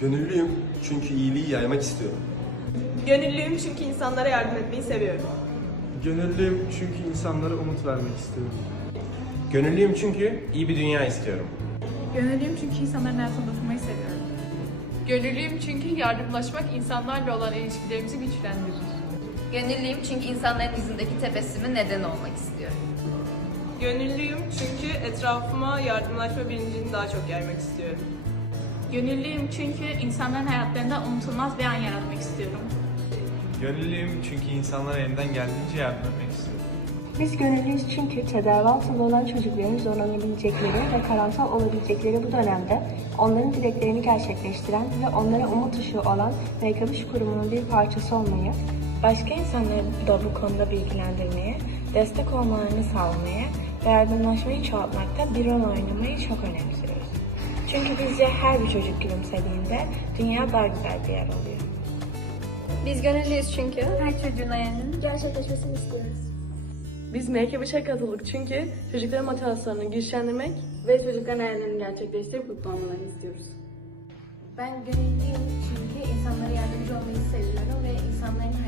Gönüllüyüm çünkü iyiliği yaymak istiyorum. Gönüllüyüm çünkü insanlara yardım etmeyi seviyorum. Gönüllüyüm çünkü insanlara umut vermek istiyorum. Gönüllüyüm çünkü iyi bir dünya istiyorum. Gönüllüyüm çünkü insanların hayatına dokunmayı seviyorum. Gönüllüyüm çünkü yardımlaşmak insanlarla olan ilişkilerimizi güçlendirir. Gönüllüyüm çünkü insanların yüzündeki tebessümün neden olmak istiyorum. Gönüllüyüm çünkü etrafıma yardımlaşma bilincini daha çok yaymak istiyorum. Gönüllüyüm çünkü insanların hayatlarında unutulmaz bir an yaratmak istiyorum. Gönüllüyüm çünkü insanlara elimden geldiğince yardım etmek istiyorum. Biz gönüllüyüz çünkü tedavi altında olan çocukların zorlanabilecekleri ve karamsal olabilecekleri bu dönemde onların dileklerini gerçekleştiren ve onlara umut ışığı olan Make-A-Wish kurumunun bir parçası olmayı, başka insanları da bu konuda bilgilendirmeye, destek olmalarını sağlamaya ve yardımlaşmayı çoğaltmakta bir rol oynamayı çok önemsiyoruz. Çünkü bizce her bir çocuk gülümsediğinde dünya daha güzel bir yer oluyor. Biz gönüllüyüz çünkü. Her çocuğun hayalinin gerçekleşmesini istiyoruz. Biz Make-A-Wish'e katıldık çünkü çocukların motivasyonunu güçlendirmek ve çocukların hayallerini gerçekleştirip mutlu olmalarını istiyoruz. Ben gönüllüyüm çünkü insanlara yardımcı olmayı seviyorum ve insanların